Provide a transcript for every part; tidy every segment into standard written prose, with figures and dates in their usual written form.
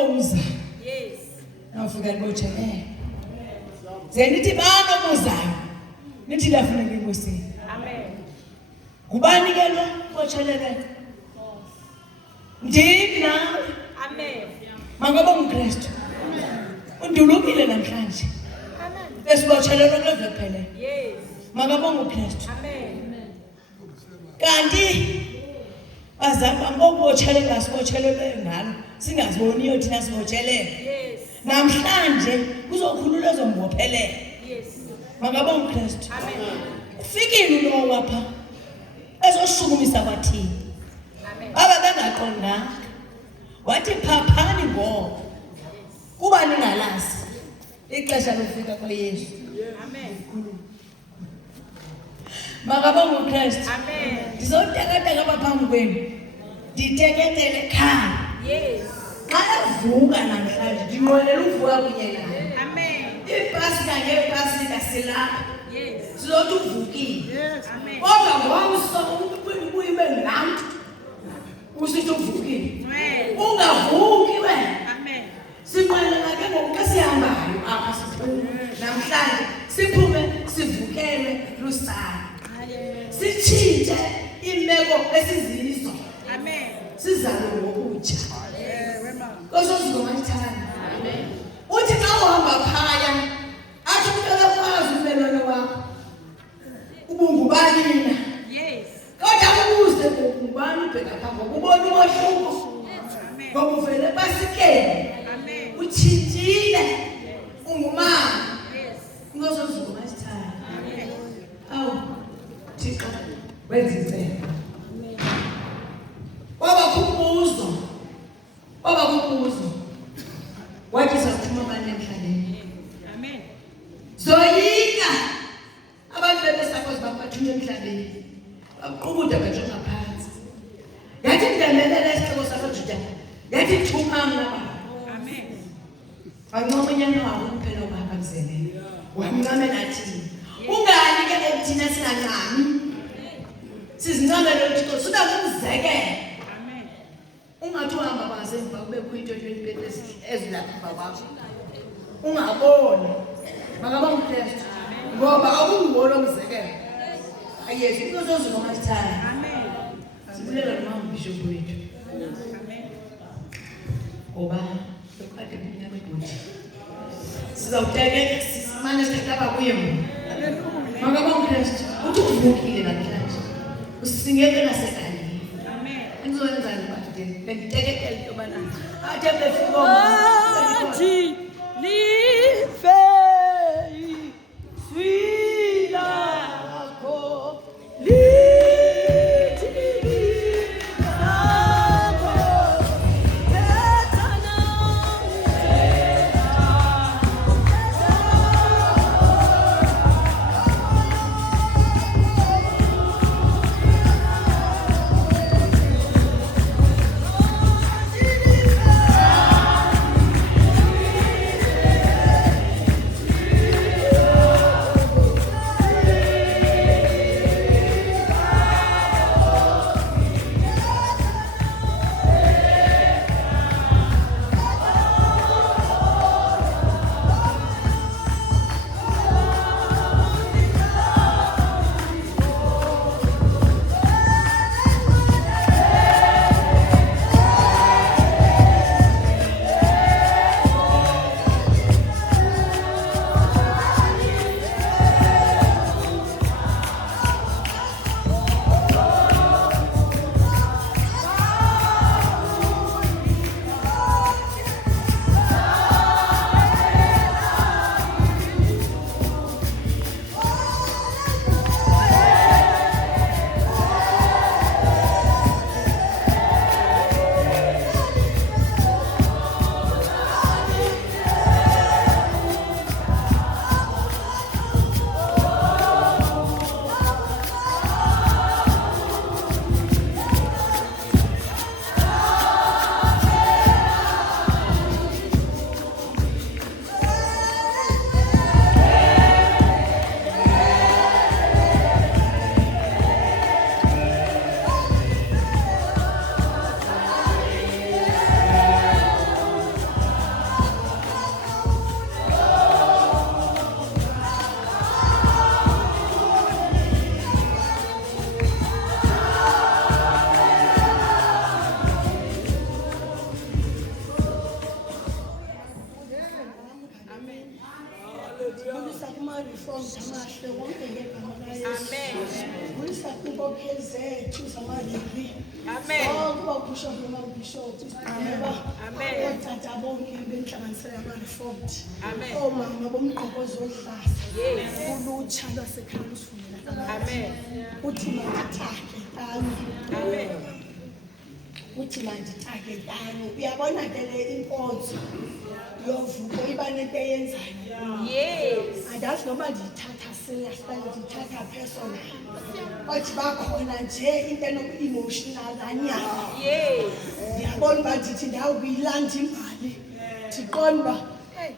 banomuza. Yes. Nawufika libotshelele. Ze nithi banomuzayo. Nithi lafuna ngekosini. Amen. Kubani ke lo botshelele? Ndini nawe. Amen. Mangabe ungKristu. Undulukile namhlanje. Amen. Esibotshelele kuze kuphele. Yes. Mangabe ungKristu. Amen. Kanti azama ngokubotshelela sibotshelelee ngalo singaziboniyo thina sibotshelele. Yes. Namhlanje kuzokhulula ezombophelele. Yes. Mangabe ungKristu. Amen. Ufikile lo wapha ezoshukumisa bathini. Amen. Baba bengaqondanga. Wathi phaphani ngoba kuba ningalazi ixesha lofika kwaYesu. Amen. Mangabe ungKristu. Amen. Ndizoteketeka baphambi kwenu. Nditeketele ekhaya. Yes. Xa evuka namhlanje ndinqwenela uvuka kunye naye. Amen. Ipasika ngepasika silapha. Yes. Sizothi uvukile. Yes. Amen. Kodwa ngomso ubuye ube nam. Usithi uvukile. Amen. Ungavuki wena. Amen. Sinqwenela ke ngoku xa sihambayo apha siphume. Namhlanje siphume sivukelwe lusana. Sitshintshe imeko esizizo. Amen. Sizalwe ngokutsha. Kosozingomthanda. Amen. Uthi xa uhamba phaya athi umntwana kwazi ummelwane wakho. Ubungubani na? Yes. Kodwa ukuze ngubani ubheka phambi ubona umohluko. Amen. Ngoba uvele basikele. Amen. Utshintshile. Ungumama. Yes. Kosozingomthanda. Amen. Awu Thixo wenza incebo. Baba kubuzo. Wathi sakuthuma abanye emhlabeni. Amen. Zoyika abantu besakho zibaphuma emhlabeni. Baqhubuda bejonga phansi. Yathi ndemelela isixeko sakho Juda. Yathi thuma ngaba. Amen. Banqoma unyana wawo kuphela ubaba mzele. Wamncame nathi. Ungani ke ekuthina singancami? Sizincamele uThixo sida kumzekele. Amen. Ungathi uhamba basemva kube kuyinto ezilapha babakho. Ungaboni. Mangabe ungKristu. Ngoba akungibona umzekelo. Ayezi into zozingomthanda. Amen. Sibulela nomama Bishop wethu. Amen. Ngoba lokade mina bedonje. Sizawutekela sisimane sithatha kuye mina. Mangabe ungKristu. Uthi uvukile namhlanje. Usingeke nasekhaya. Amen. Engizowenzani bathi bengiteketele yobana athe befika Baba uBishop noma uBishop Amen. othatha bonke benhlanganisela ama-reformed Amen. omama bomgqokozo odlasa Yes. ulutsha lwasekhaya lusifundela Amen. uthi mandithake tani Amen. uthi mandithake tani uyabona ke le inkonzo yovuko iba nento eyenzayo Yes. andazi noma ndiyithatha serious okanye ndiyithatha personal kodwa bakhona nje into enoku-emotional kanyana Yes. ndiyabona uba ndithi ndawukuyilanda imbali ndiqonda uba hey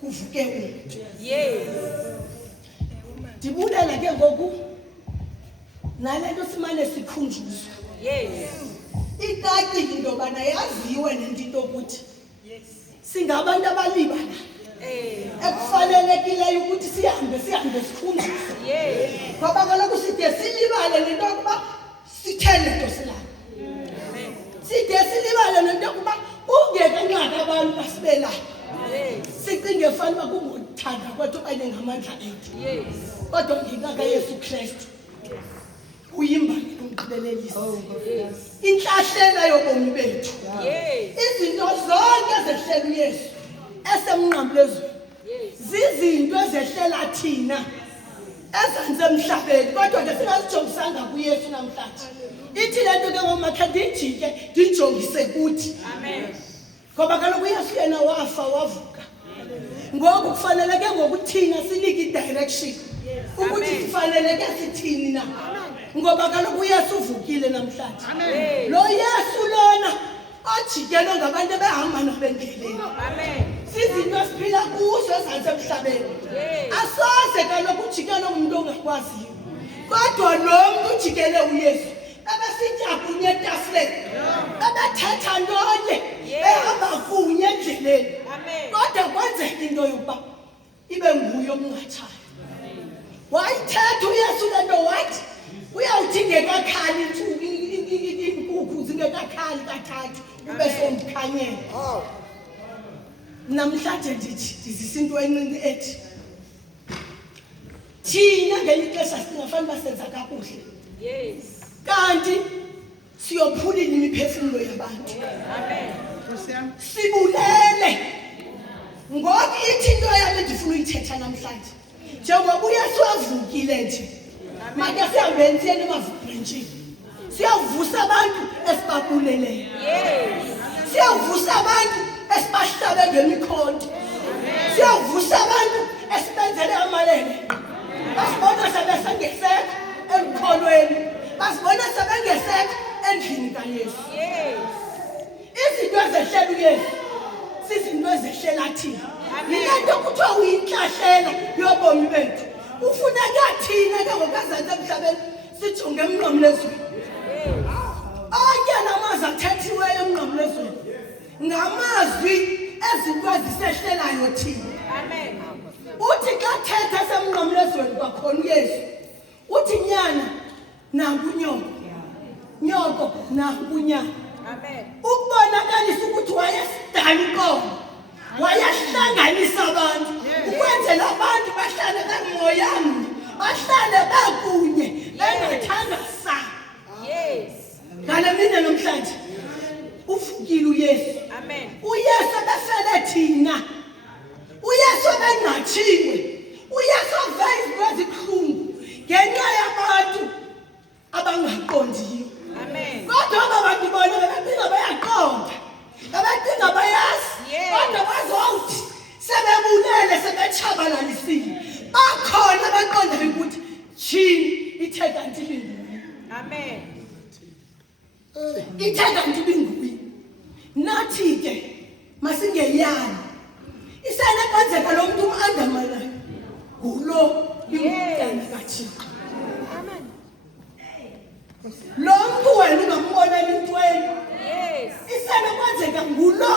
kuvuke umntu Yes. ndibulela ke ngoku nale nto simane sikhunjuzwa Yes. icacile into yobana yaziwe nento into yokuthi Yes. singabantu abalibala ekufanelekileyo ukuthi sihambe sikhunjuzwe Yes. ngoba kaloku side silibale nento yokuba sithele nto silapha Amen. side silibale nento yokuba ungekanqaka abantu basibelayo Yes. sicinge fanele uba kungothanda kwethu okanye ngamandla ethu Yes. kodwa ngenxa Yesu Kristu uyimbali nomgqibelelisi intlahlela yobomi bethu Yes. izinto zonke ezehlela uYesu esemnqamlezweni Yes. zizinto ezehlela thina ezanze emhlabeni kodwa ke singazijongisanga kuYesu namhlanje ithi le nto ke ngomakhe ndijike ndijongise kuthi Amen. ngoba kaloku uYesu yena wafa wavuka ngoku kufaneleke ngokuthina sinike i-direction ukuthi Amen. kufaneleke sithini na ngoba kaloku uYesu uvukile namhlanje Amen. lo Yesu lona ojikelwe ngabantu abahamba nabendleleni Amen. sizinto esiphila kuzo ezantsi emhlabeni Yes. asoze kaloku ujikelwe ngumuntu ongakwaziyo kodwa lo mntu ujikele uYesu ebesitya kunye etafuleni ebethetha ntonye behamba kunye endleleni Amen. kodwa kwenzeka into yokuba ibe nguye okungatshayo wayithetha uYesu le nto wathi uyawuthi ngekakhali iinkukhu zingekakhali kathathu ube somkhanyela namhlanje ndithi ndizisa into encinci ethi thina ngeli xesha singafanele uba senza kakuhle Yes. kanti siyophulile imiphefumulo yabantu Amen. sibulele ngoku ithi into yami ndifuna uyithetha namhlanje njengoba uYesu avukile nje make sihambeni siyeni emavubhrentshini siyavusa abantu esibabuleleyo Yes. siyavusa abantu esibahlabe ngemikhonto siyavusa abantu esibenzele amalele basibona sebesengesekho emkholweni basibona sebengesekho endlini kaYesu Yes. izinto ezehlela uYesu sizinto ezehlela thina yile nto kuthiwa uyintlahlela yobomi bethu ufuneka thina ke ngokazantsi emhlabeni sijonge emnqamlezweni onke la mazwi athethiweyo emnqamlezweni ngamazwi ezinto ezisehlelayo thina Amen. uthi xa thetha semnqamlezweni kwakhona uYesu uthi nyana nankunyoko nyoko nankunyana Amen. ukubonakalisa ukuthi wayesidala inkomo wayehlanganisa abantu ukwenzela abantu bahlale bemoyamnye bahlale bekunye bengathanda sana Yes. ngale mini namhlanje uvukile uYesu Amen. uYesu ebefele thina uYesu ebengqatshiwe uYesu ove izinto ezibuhlungu ngenxa yabantu abangaqondiyo Amen. kodwa aba bantu bona bebecinga bayaqonda bebecinga bayazi Yes. kodwa bazowuthi sebebulele sebetshabalalisile bakhona baqondayo ukuthi tshini ithe kanti ibinguye Amen. ithe kanti ibinguye nathi ke masingeyani isenokwenzeka lo mntu umandamanayo ngulo ingumntana kaThixo lo mntu wena ungambonela intweni Yes. isenokwenzeka ngulo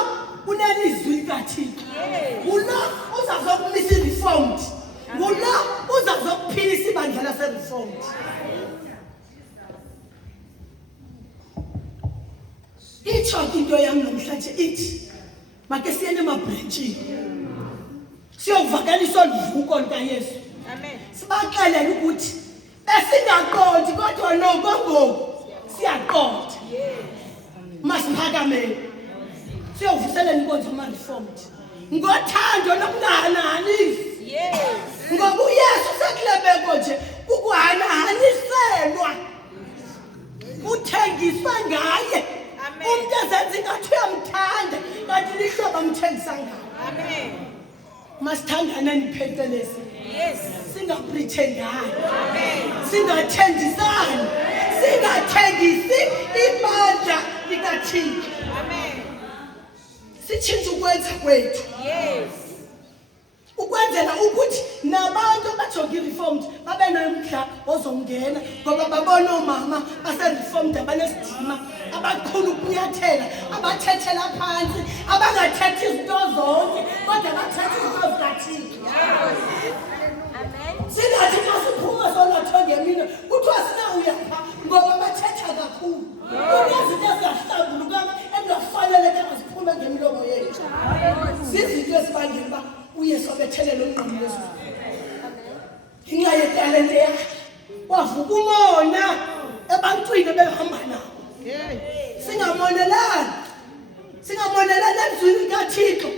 unelizwi likaThixo Yes. ngulo uzazokumisa i-reformed ngulo uzazokuphilisa ibandla lase-reformed itsho ke into yam namhlanje ithi make siyene emabhrentshini siyokuvakalisa olu vuko lukaYesu Amen. sibaxelele ukuthi besingaqondi kodwa noko ngoku siyaqonda Yes. siphakamele siyovuselela inkonzo ama-reformed ngothando nokungahananisi. Yes. Ngoba uYesu sekulebeko nje ukuhananiselwa uthengiswe ngaye. Amen. Umuntu ezenza ingathi uyamthanda kanti lihlobo amthengisa ngayo. Amen. Masithandane niphelelesi. Yes. Singapretendani. Amen. Singathengisani. Singathengisi ibandla likaThixo. Amen. Sitshintshe ukwenza kwethu. Yes. Ukwenzela ukuthi nabantu abajonge i-reformed babe nomdla ozongena ngoba babona omama base-reformed abanesidima abakhulu ukunyathela abathethela phansi abangathethi izinto zonke kodwa bathetha izinto zikaThixo. Singathi xa siphuma sonatho ngemini kuthiwa sinawuyapha ngoba bathetha kakhulu kunezinto ezingahlambulukanga ekungafanelekanga ziphume ngemilomo yethu. Zizinto ezibangela uba uYesu abethelela umnqamo wezulu ngenxa yetalente yakhe wavuka umona ebantwini ebehamba nabo. Singamonelani emzini likaThixo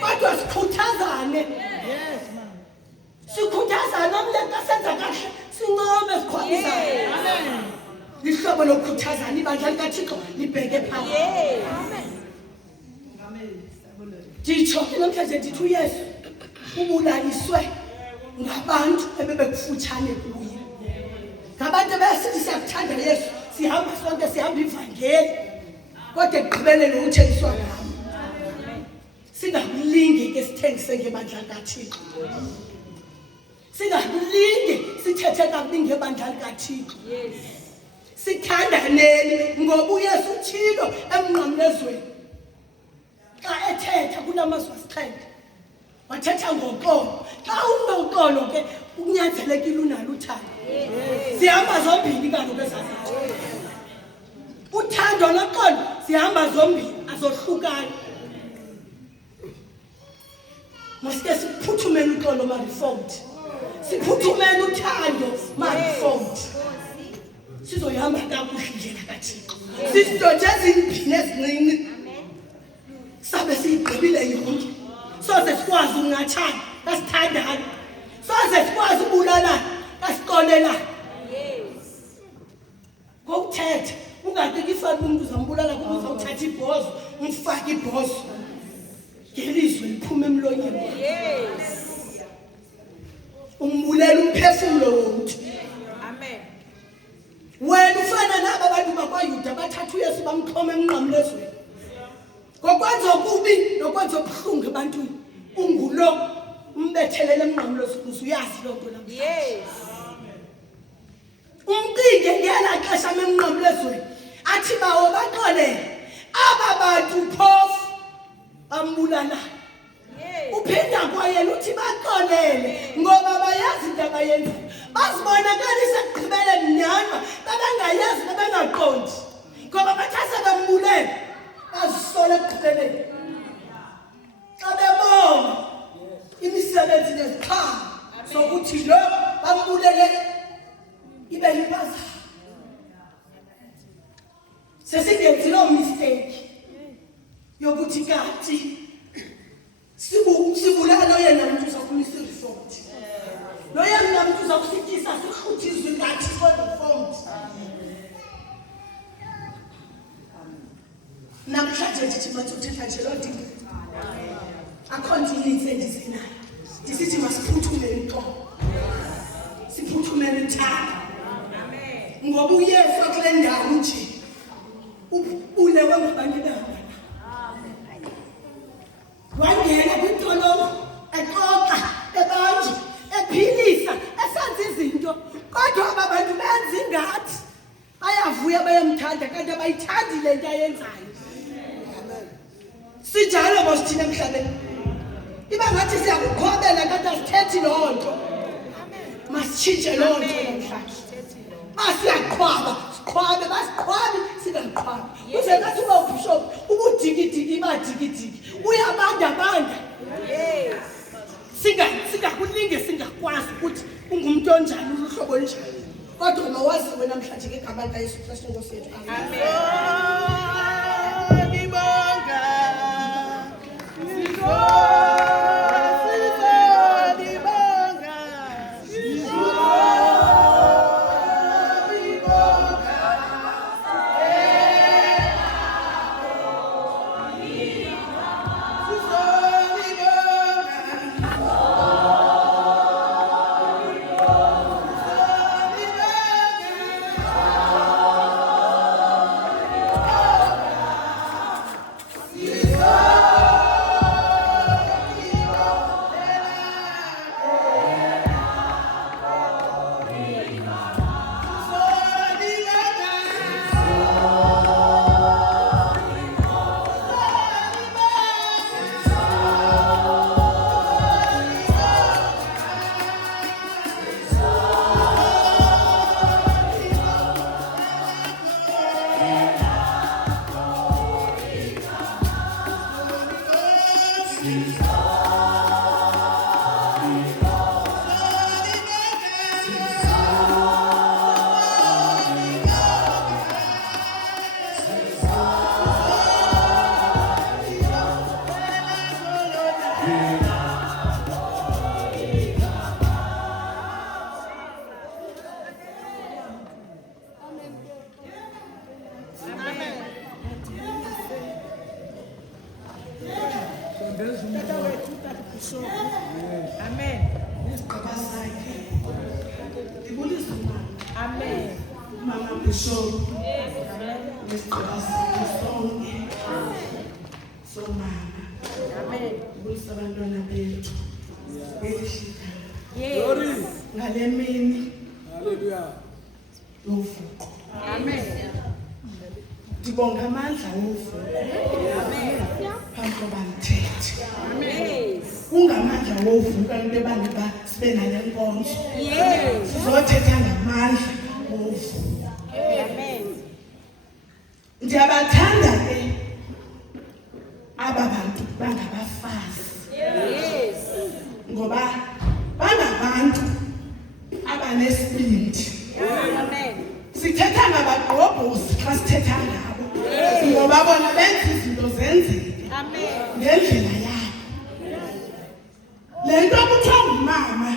kodwa sikhuthazane. Sikhuthazane omlento asenza kahle sincome sikhwabisane. Lihlobo lokukhuthazana ibandla likaThixo libheke phambili. Nditsho ke namhlanje ndithi uYesu ubulaliswe ngabantu ebebekufutshane kuye. Ngabantu abasithi siyakuthanda Yesu, sihamba sonke sihamba ivangeli kodwa ekugqibeleni uthengiswa ngabo. Singakulingi ke sithengise ngebandla likaThixo. Singakulingi sithethe kabi ngebandla likaThixo. Sithandaneni ngoba uYesu utshilo emnqamlezweni. Xa ethetha kunamazwi asixhenxe wathetha ngoxolo. Xa unoxolo ke kunyanzelekile unalo uthando. Sihamba zombini kaloku ezazinto. Uthando noxolo sihamba zombini azohlukana. Masike siphuthumele uxolo ma-reformed. Siphuthumele uthando ma-reformed. Sizoyihamba kakuhle indlela kaThixo. Sizinto ezimbini ezincinci sabe siyigqibile yonke. Soze sikwazi ukungathana kasithandana. Soze sikwazi ukubulalana kasiqonelana. Ngokuthetha ungatikifani umuntu uzambulala kuba uzawuthatha ibhozo umfake ibhozo ngelizwi liphuma emlonyeni. Umbulela umphefumulo womuntu. Amen. Wena ufana naba bantu bakwaYuda bathatha uYesu bamxhoma emnqamlezweni. Ngokwenza okubi nokwenza obuhlungu ebantwini ungulo umbethelele emnqamlezweni uyazi loo nto namhlanje. Yes. Umqike ngela xesha emnqamlezweni athi bawo baxolele aba bantu phofu bambulala. Uphinda kwayena uthi baxolele ngoba bayazi into abayenzayo. Bazibonakalisa ekugqibeleni nyhamba babengayazi babengaqondi ngoba bathase bambulela bazisola ekugqibeleni. Xa bebona imisebenzi neziqhamo sokuthi lo bambulele ibe yimpazamo. Sesingenzi loo mistake yokuthi kanti sibulala lo yena muntu uzakumisa i-reformed. Lo yena muntu uzakusityisa sihluthizwe ngathi for-reformed. Namhlanje ndithi mathuthetha nje loo dingo. Akho nto inintsi endizinayo. Ndisithi masiphuthumele uxolo. Siphuthumele uthando. Ngoba uYesu akule ndawo nje ulewe ngabantu behamba. Wangena kwintolongo exoxa ebanje ephilisa esenza izinto kodwa aba bantu benza ingathi bayavuya bayamthanda kanti abayithandi le nto ayenzayo. Sinjalo mosithina emhlabeni. Iba ngathi siyakukhobela kanti asithethi loo nto. Masitshintshe loo nto namhlanje. Basiyaqhwaba siqhwabe basiqhwabe singaqhwabi. Uze ngathi uba ubishop ubudikidiki badikidiki uyabandabanda. Singakulinge singakwazi ukuthi ungumuntu onjani uhlobo onjani. Kodwa mawaziwe namhlanje ngegama likaYesu Kristu Nkosi yethu. Amen. Amen. Amen. Mama Bishop, Mr. Sonke, so mama, Amen. bulisa abantwana bethu belishita Yes. ngale mini Hallelujah. yovuko. Amen. Ndibonga amandla wovuko phambi koba ndithethe. Yes. Kungamandla wovuka into ebangela sibe nale nkonzo. Yes. Sizothetha ngamandla wovuko. Amen. Ndiyabathanda ke aba bantu bangabafazi Yes. ngoba bangabantu abanesibindi. Amen. Sithetha ngabagqobhozi xa sithetha ngabo ngoba bona benza izinto zenzeke Amen. ngendlela yabo. Le nto kuthiwa ngumama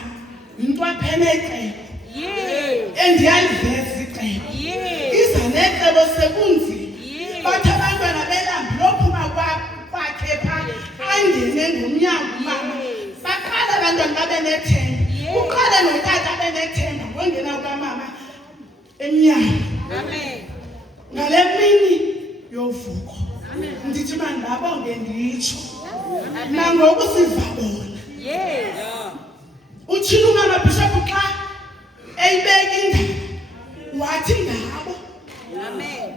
yinto aphenecebo Yes. endiyaliveza icebo. Yes. Iza necebo sekunzima. Yes. Bathi abantwana belambi lophuma kwakhe phaa angene ngomnyango umama. Yes. Baqala abantwana babe nethemba. Yes. Uqale notata abe nethemba ngongena kukamama emnyango. Amen. Ngale mini yovuko ndithi mandibabonge nditsho nangoku siva bona. Yes. Utshilo umama Bishop xa eyibeka indaba wathi ngabo. Amen.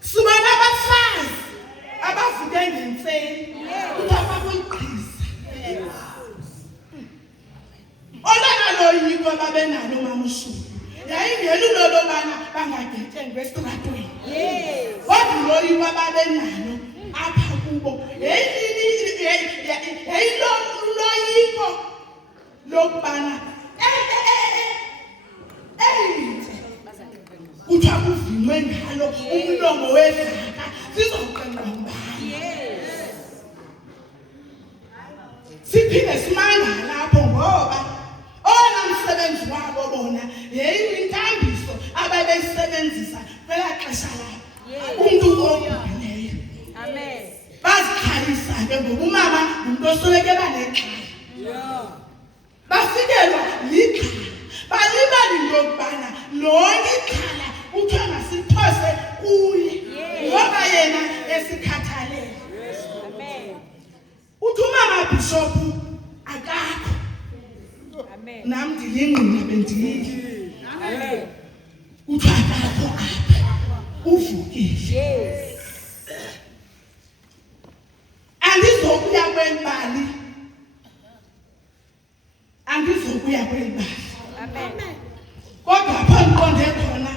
Sibona abafazi abavuke ngentseni kuthiwa babuyigqiza. Olona loyiko babenalo umama uShulu yayingeli lolobana bangagetyengwa esitratweni. Yes. Kodwa uloyiko ababenalo apha kubo yayiloyiko lokubana kuthiwa kuvinwe ngalo umlomo wedlaka sizoqenqa ngubani. Yes. Siphinde simangala lapho ngoba owona msebenzi wabo bona yayiyinkambiso ababeyisebenzisa kwelaa xesha labo. Umntu ogubhileyo Amen. bazikhalisa ke ngoba umama ngumntu osoloko ebanexhala. Bafikelwa lixhala balibala into yokubana lonke ixhala kuthiwa masithose kuye ngoba yena esikhathalele. Amen. Uthi umama Bishop akakho. Amen. Nam ndilingqina bendiyile. Amen. Kuthiwa akakho apha uvukile. Yes. Andizokuya kwelibali. Andizokuya kwelibali. Amen. Kodwa apho ndiqonde khona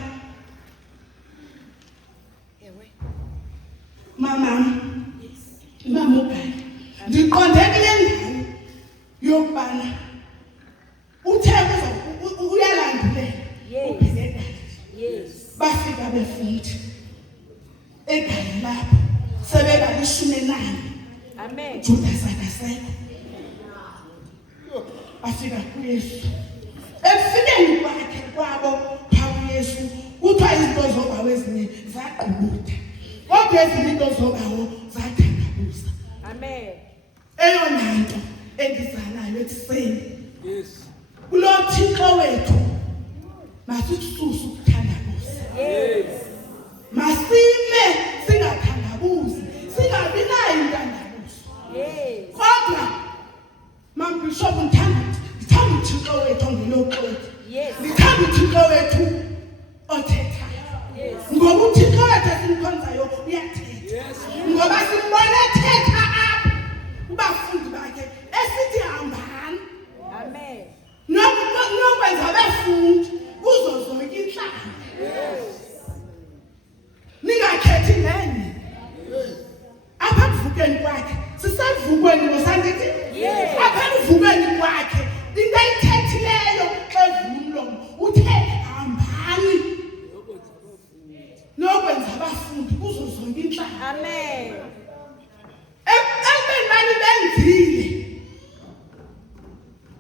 mamam uBhayi ndiqonde kule ndawo yokubana uthe uyalandulela ubhekekayo. Yes. Bafika befundi ekhaya lapho sebebalishumi nanye. Amen. Judas akasekho. Bafika kuYesu. Efikeni kwakhe kwabo phaa kuYesu kuthiwa izinto zobawo ezinye zaqubutha kodwa ezinye into zobawo zathandabuza. Amen. Eyona nto endizanayo ekuseni Yes. kulo Thixo wethu masikususa ukuthandabuza. Yes. Masime singathandabuzi singabi nayo intandabuzo. Yes. Kodwa Mama Bishop ndithanda uThixo wethu ongeloxoki. Yes. Ndithanda uThixo wethu othethayo. Yes. Ngoba uThixo wethu esimkhonzayo uyathetha. Yes. Ngoba simbona ethetha apha kubafundi bakhe esithi hambani. Amen. Nokwenza abafundi kuzo zonke inhlanga. Ningakhethi nenye. Apha kuvukeni kwakhe siseva Amen. Ekubeni mani benzile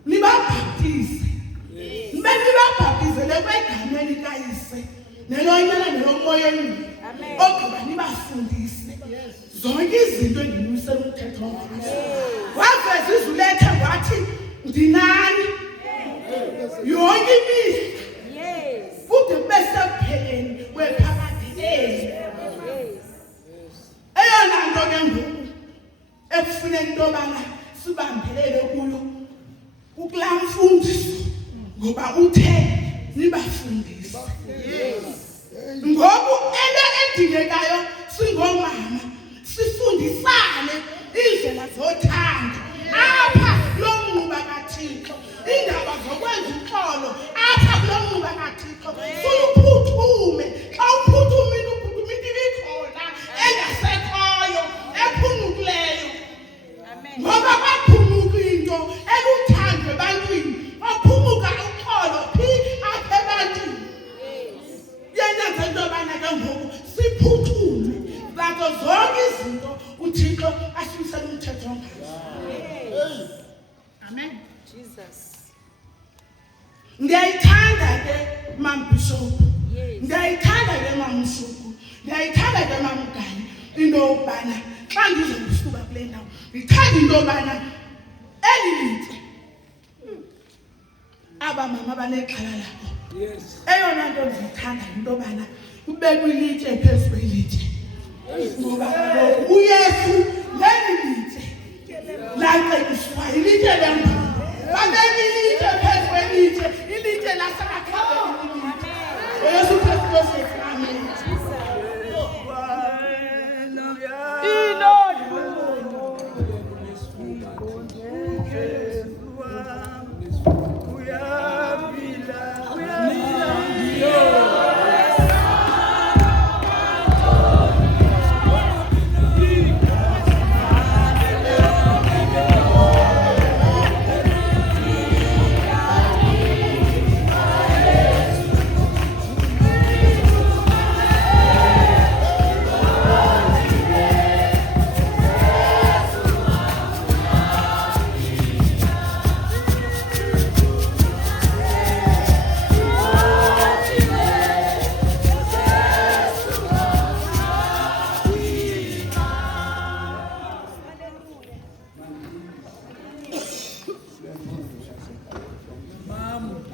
nibabhaptize nibabhaptizele kwegameni likayise nelonyana nelomoyeni ogqiba nibafundise zonke izinto endimisela umthetho womfundisi waveza izwi lethe wathi ndinani yonke imihla kude kube sekupheleni kwephakade eyona nto ke ngoku ekufuneka into yobana sibambelele kuyo ukulaa mfundiso ngoba uthe nibafundise ngoku into edingekayo singomama sifundisane indlela zothando apha kulo mnquba kaThixo iindaba zokwenza uxolo apha kulo mnquba kaThixo suluphuthume xa uphuthume into ibikhona engasekhoyo ephunukileyo ngoba kwaphumuka into eluthandwe ebantwini kwaphumuka uxolo phi apha ebantwini yenyenze into yobana ke ngoku siphuthume zazo zonke izinto uThixo asibisele umthetho ngazo. Amen. Jesus. Ndiyayithanda ke Mama Bishop. Ndiyayithanda ke Mama Mshuku. Ndiyayithanda ke Mama Mgani into yokubana xa ndizokusuka kule ndawo ndithanda into yobana eli litye aba mama banexhala labo. Eyona nto ndiyithanda into yobana kubekwe ilitye phezu kwelitye ngoba kaloku uYesu leli litye lacetyiswa ilitye lembali babeke ilitye phezu kwelitye ilitye lasakhabeni uYesu Kristu wethu. Amen.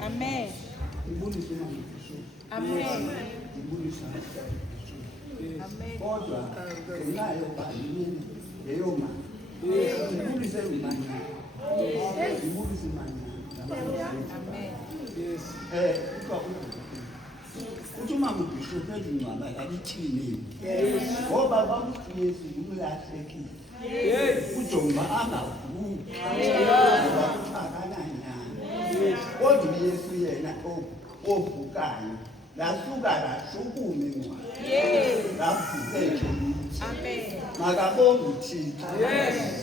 Amen. Amen. Kodwa ngenayo balini leyo mali ibulise imanyana ibulise imanyana. Uthi uMama uBishop ezingcwaba yalithini ngoba bakuthi Yesu uyalahlekile uJomba angavuki ngoba uthakanyana kodwa uYesu yena ovukayo lasuka lashukume ngwa lavuke makabonge uThixo.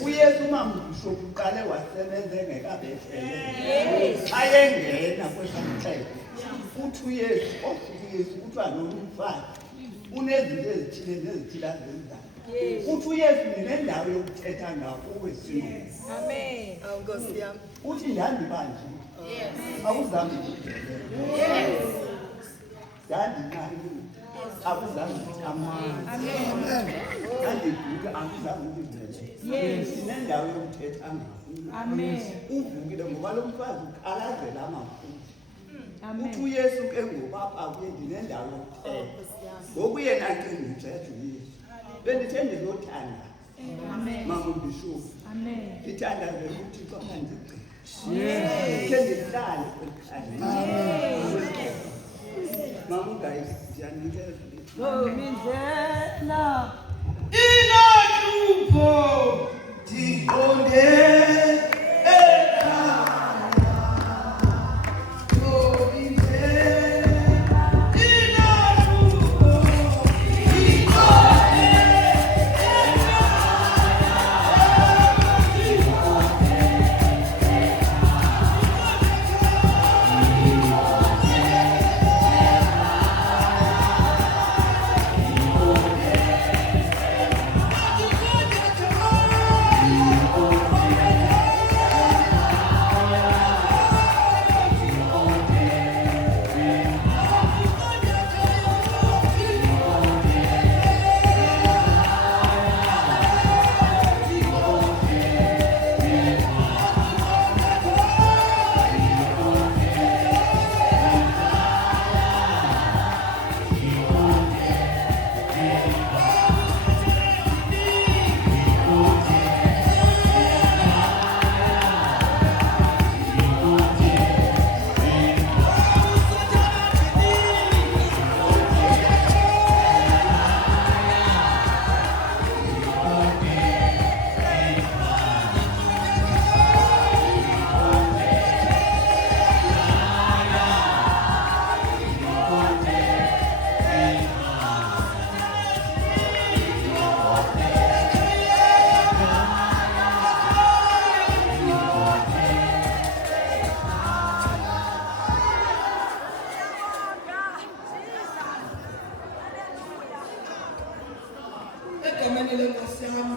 uYesu Mama uBishop uqale wasebenza engekabefele ayengena kwesamthetho uthi uYesu uYesu kuthiwa nomfazi unezinto ezithile nezithile azenzayo uthi uYesu nendawo yokuthetha ngakuwe sino. Amen. Nkosi yami uthi ndandibanje akuzange ndandinqani akuzange amandla ndandiguke akuzange ndivele sinendawo yokuthetha ngakuwe uvukile ngoba lo mfazi ukhalazela amafutha uthi uYesu ke ngobapha kuye ndinendawo yokuthetha ngoku yena qingithetha uYesu bendithe ndizothanda Mama uBishop ndithandaze uThixo kandigqi ke ndihlale Mama uGayi ndiyanikeza inohlupho ndiqonde egameni lenkosi yami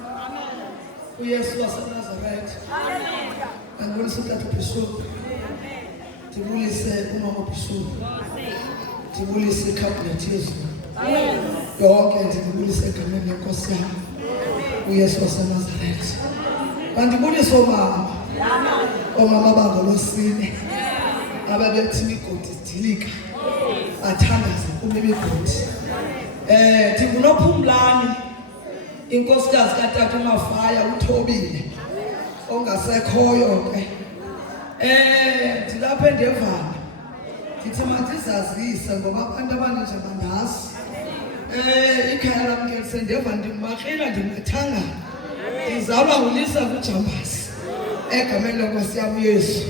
uYesu waseNazaretha. Angibonisa uTata Bishop, ndibulise umama Bishop, ndibulise iCabinet yezulu yonke, ndibulise egameni lenkosi yami uYesu waseNazaretha. Bandibulise omama bangolosine ababethi imigodi idilika bathandaza kuba imigodi. NguNophumlani, inkosikazi kaTata uMafaya uThobile ongasekhoyo ke. Ndilapha endevana ndithi mandizazise ngoba abantu abaninji abandazi. Ikhaya lam ke lisendevana, ndimbakrila ndimethangana, ndizalwa nguLisa kuJambasi egameni lenkosi yam uYesu.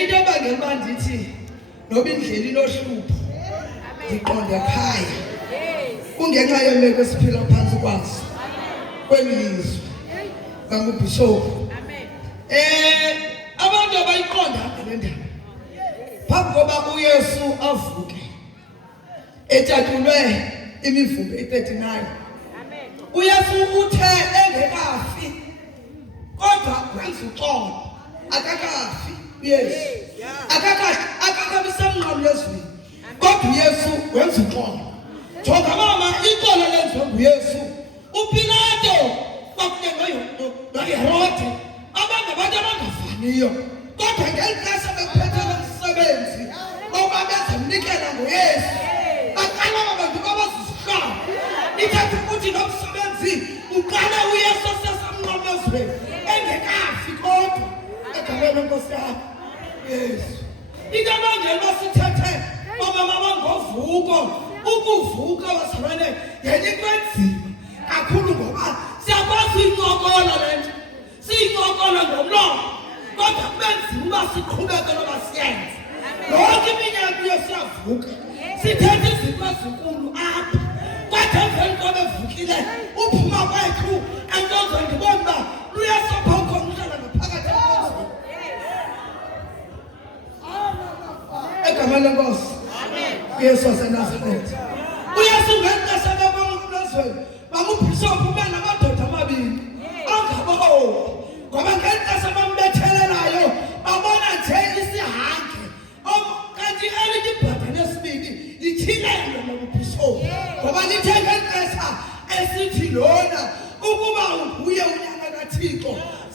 Into ebangela uba ndithi noba indlela inohlupho ndiqonde ekhaya kungenxa yemeko esiphila phantsi kwazo kweli lizwe banguBishop. Abantu abayiqonda le ndaba phambi koba uYesu avuke etatulwe imivumbo e-39, uYesu uthe engekafi kodwa wenza uxolo, akakafi uYesu, akakabi semnqamlezweni kodwa uYesu wenza uxolo. Jonga mama, ixolo lenziwe nguYesu. uPilato kwakunye noHerode abantu abangafaniyo, kodwa ngexesha bephethe umsebenzi oba bezamnikela ngoYesu baqala abantu babazisihlaba. Ithatha ukuthi lo msebenzi uqala uYesu osesemnqamlezweni engekafi kodwa egameni lenkosi yami Yesu. Into abangela sithethe omama bangovuko, ukuvuka bazalwane yenye into enzima kakhulu ngoba siyakwazi uyincokola le nto, siyincokola ngomlomo kodwa kube nzima uba siqhubeke noba siyenze. Yonke iminyaka uYesu uyavuka, sithethe izinto ezinkulu apha kodwa emveni koba evukile uphuma kwethu enkonzweni ndibona uba luYesu apha ukhona uhlala ngaphakathi enkonzweni egameni lenkosi uYesu waseNazaretha. uYesu ngexesha lebanqamlezweni banguBishop ube namadoda amabini angabawo, ngoba ngexesha bambethelelayo babona nje isihange kanti elinye ibhada lesibini lithilele nobuBishop, ngoba lithe ngexesha esithi lona ukuba unguye unyana kaThixo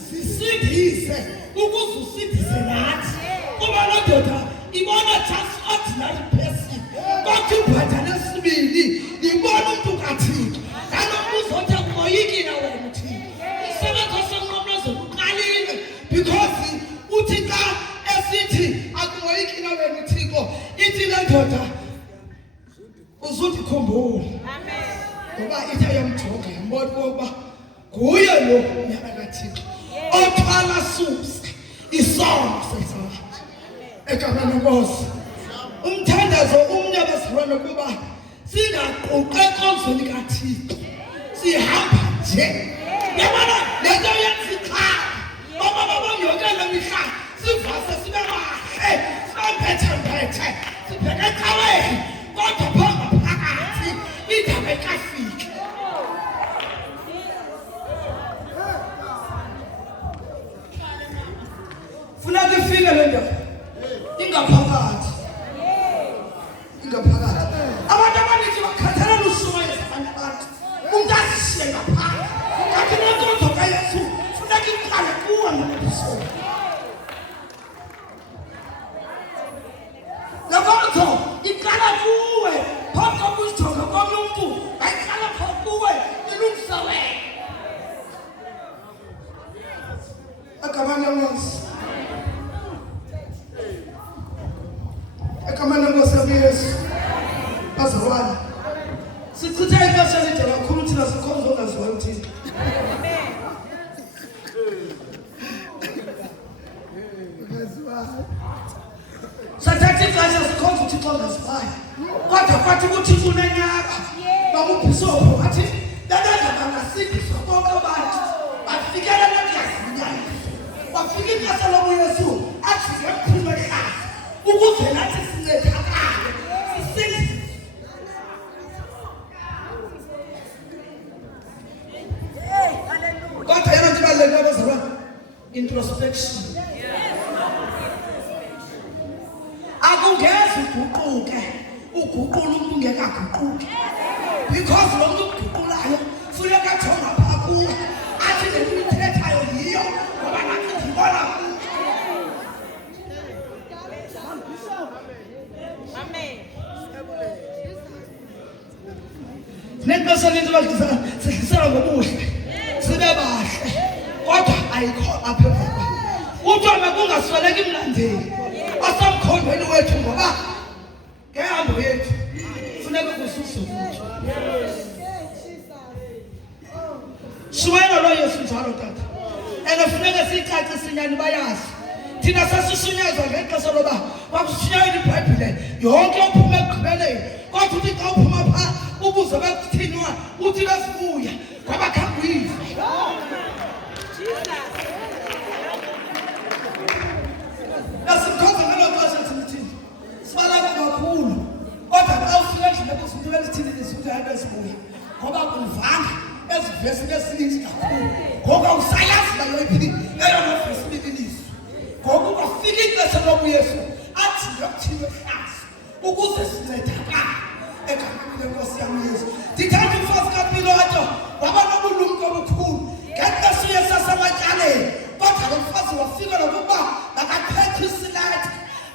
zisindise ukuze usindise nathi. Kuba lo doda ibona just ordinary person kodwa ibhada lesibini ibona umuntu kaThixo. Ngalombuzo othi akumoyiki na wena uThixo, umsebenzi wasenqamlezweni uqalile because uthi xa esithi akumoyiki na wena uThixo ithi le ndoda uzundikhumbula. Ngoba ithe yamjonga yambona ukuba nguye lo unyana kaThixo othwala susa isono sesalathi egameni lenkosi. Umthandazo umnye bazalwane kuba singaquqe enkonzweni kaThixo, sihamba nje. Yabona lento yenza ikhaya omama bangiyokela mihla sivase sibe bahle sibambethe sibheke ecaweni kodwa phanga phakathi indaba ekafiki. Funeka ifike le ndaba ingaphakathi. Abantu abaninzi bakhathalela usumayeza abanye abantu, umuntu azishiye ngaphandle kanti nenkonzo kaYesu funeka iqale kuwe ngobuso. Le nkonzo iqala kuwe phambi kokuzijonga komnye umntu, ayiqala pha kuwe ilungisa wena egameni lenkosi. Egameni lenkosi yakuYesu bazalwane, sichitha ixesha elide kakhulu thina sikhonza ongaziwayo uThixo. Sathatha ixesha sikhonza uThixo ongaziwayo kodwa kwathi kuThixo unenyaka banguBishop wathi lelendaba ngasindiswa bonke abantu bafikelela kuyazinyanya. Wafika ixesha lobuYesu athi ngephume ehlaza ukuze nathi sincedakale sisindiswe. introspection. Akungeze uguqule umuntu ungekaguquki, because lo muntu uguqulayo funeka ajonga phaa kuwe athi le nto uyithethayo yiyo ngoba nathi ndibona. Amen. Nexesha elinintsi sidlisela ngobuhle sibe bahle kodwa ayikho apha emva. Kuthiwa makungasweleki mlandeli osamkhondweni wethu ngoba ngehambo yethu funeka kususwe kuthi. Shwela lo Yesu njalo tata. And funeka siyicacise inyani bayazi. Thina sasisunyazwa ngexesha loba wakushunyayela iBhayibhile yonke ophuma ekugqibeleni. Kodwa uthi xa uphuma phaa ubuze bekuthinwa uthi besibuya ngoba khange uyive. Nasimkhonza ngelo xesha thina sibaleka kakhulu kodwa xa ufika endlini kusuke belithini lisuthi hayi besibuya ngoba kuvanga ezivesi besininzi kakhulu ngoba usayazi layo iphi eyona vesi bililizwi. Ngoba kwafika ixesha lobu Yesu athi ngiyokuthiwa ehlasi ukuze sincedakale egameni lenkosi yami Yesu. Ndithanda umfazi kaPilato waba nobulumko obukhulu ngexesha uYesu asematyaleni, kodwa lo mfazi wafika nokuba makaphethe isilathi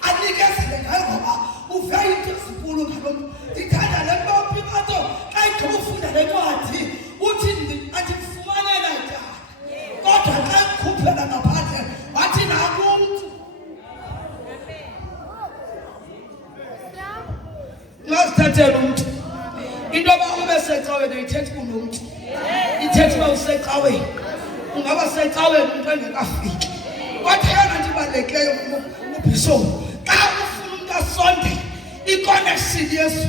anikezele ngayo ngoba uve into ezinkulu ngalo mntu. Ndithanda le nto uPilato xa igqiba ufunda le ncwadi uthi andimfumanela tyala, kodwa xa ikhuphela ngaphandle wathi naku umntu. Ungazithathela umntu into yoba ube secaweni ayithethi kulo mntu, ithetha uba usecaweni. Ungaba secaweni umntu engekafiki. Kodwa yona nto ibalulekileyo ubhishopu xa ufuna umntu asonde iconnection Yesu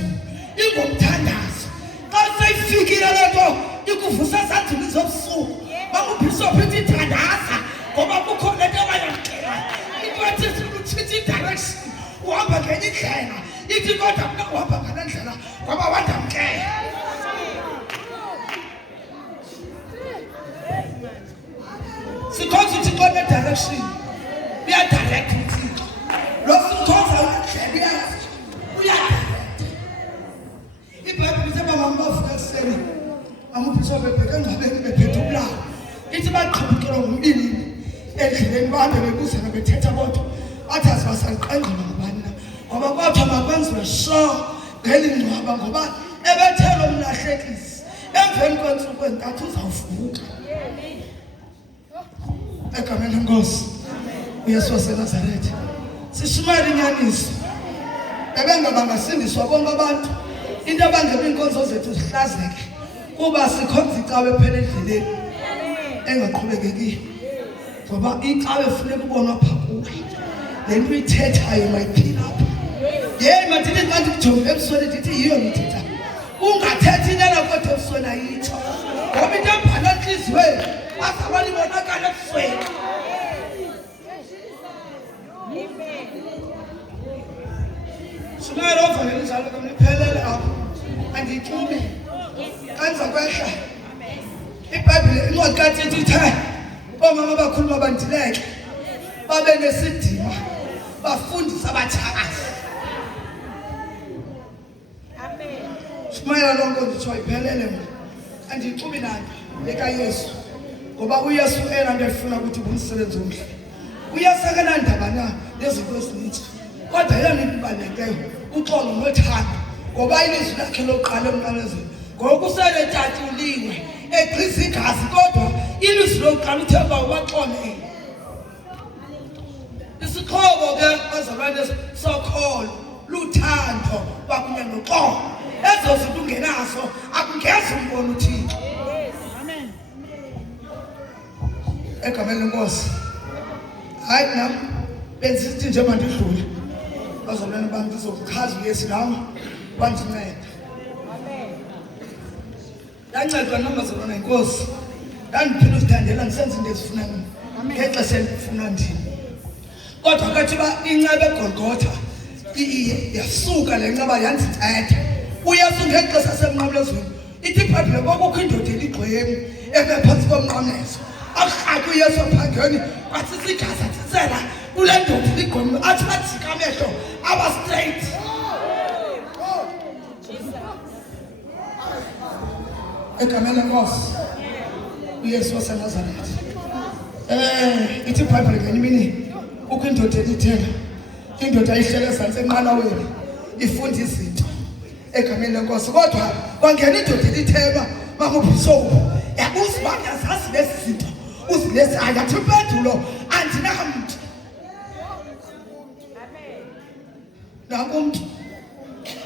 ingumthandazo. Xa seyifikile le nto ikuvusa ezandleni zobusuku bangubhishopu ithi thandaza ngoba kukho le nto abayamkela into ethi utshintshe idirection uhamba ngenye indlela ithi kodwa mna uhamba ngale ndlela ngoba wandamkela. Sikhonza uThixo ne-direction uyadirect uThixo. Lo simkhonza indlela uyadirect. iBhayibhile ithi baba bavuka ekuseni amabhishopu ebheke engcwabeni bephethe ubulawo. Ithi baqhabukelwa ngumbilini endleleni bahambe bebuzana bethetha bodwa bathi azibasaliqengqela ngubani na ngoba kwathiwa makwenziwe sure ngeli ngcwaba ngoba ebethelo mlahlekisi emveni kweentsuku ezintathu uzawuvuka. Egameni lenkosi uYesu waseNazaretha sishumayela inyaniso ebengabangasindiswa bonke abantu. Into ebangela iinkonzo zethu zihlazeke kuba sikhonza icawe ephela endleleni engaqhubekekiyo ngoba icawe funeka ubonwa phaa kuwe. Le nto uyithethayo mayiphile apha. Yeyi mandithi xa ndikujonge ebusweni ndithi yiyo ndithetha ungathethi inena kodwa ebusweni ayitsho ngoba into ebhala entliziyweni azaba libonakala ebusweni. Shumayela ovakele njalo kamne iphelele apho andiyixubi xa ndiza kwehla. iBhayibhile incwadi kaThixo ithe oomama abakhulu babandileke babe nesidima bafundisa abatshakazi. Amen. Shumayela loo nkonzo itsho iphelele mna andiyixubi nanto lekaYesu ngoba uYesu ena nto efuna ukuthi ngumsebenzi omhle. uYesu akanandaba na nezinto ezininzi kodwa yeyona into ibalulekileyo uxolo nothando ngoba ilizwi lakhe lokuqala emnqamlezweni ngoku useletatuliwe egqiza igazi kodwa ilizwi lokuqala uthe uba ubaxolele. Isixhobo ke bazalwane sokholo luthando kwakunye noxolo. Ezo zinto ungenazo akungeze umbone uThixo. Amen. Egameni lenkosi hayi nam benzisithi nje mandidlule bazalwane bam ndizokuchaza uYesu nawe wandinceda. Amen. Ndancedwa namazalwane inkosi ndandiphila uzithandela ndisenza into ezifuna mina ngexesha endifuna ndini. Kodwa kathi uba inceba eGolgotha yasuka le nceba yandinceda. uYesu ngexesha semnqamlezweni ithi iBhayibhile kwakukho indoda eligxwemu eme phantsi komnqamlezo akrhatya uyesu ephangeni kwathi sigaza thisela kule ndoda ligqomi athi bajika amehlo aba straight. Egameni lenkosi uyesu waseNazaretha. Ithi iBhayibhile ngenye imini kukho indoda elithela, indoda ihlele ezantsi enqanaweni ifunda izinto egameni lenkosi. Kodwa kwangena indoda elithelwa mamubhishopu yabuza uba yazazi lezi zinto uzilezayo. Yathi impendulo andinamntu. Nanku umntu